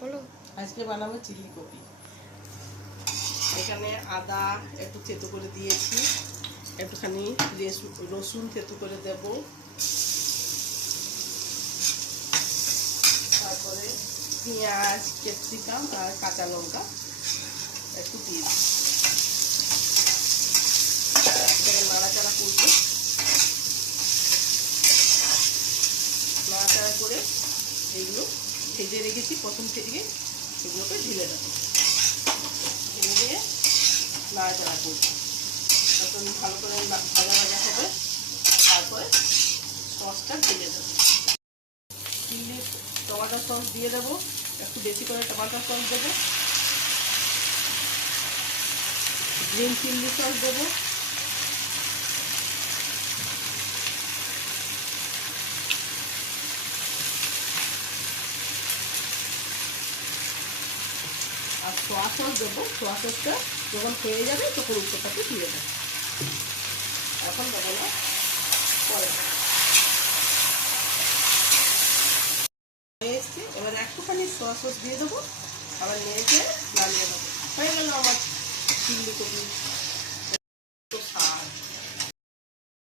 বলো। আজকে বানাবো চিলি কপি। এখানে আদা একটু থেতো করে দিয়েছি, একটুখানি রসুন থেতো করে দেব, তারপরে পেঁয়াজ, ক্যাপসিকাম আর কাঁচা লঙ্কা একটু দিয়ে দিই। এটাকে নাড়াচাড়া করবো। নাড়াচাড়া করে এগুলো ভেজে রেখেছি প্রথম থেকে, সেগুলোকে ঢেলে দেবো। ঢেলে দিয়ে নাড়াচাড়া করবো, তারপর ভালো করে ভাজা ভাজা হবে। তারপরে সসটা ঢেলে দেবো। চিলি টমেটো সস দিয়ে দেবো, একটু বেশি করে টমেটো সস দেবো। গ্রিন চিলি সস দেবো, আর সোয়া সস দেবো। সোয়া সসটা যখন হয়ে যাবে তখন উপরটাকে দিয়ে দেবো। এখন দেবো না, পরে হয়ে এসছে। এবার একটুখানি সোয়া সস দিয়ে দেবো, আবার নেড়ে নামিয়ে দেবো। হয়ে গেল আমার চিলি কপি।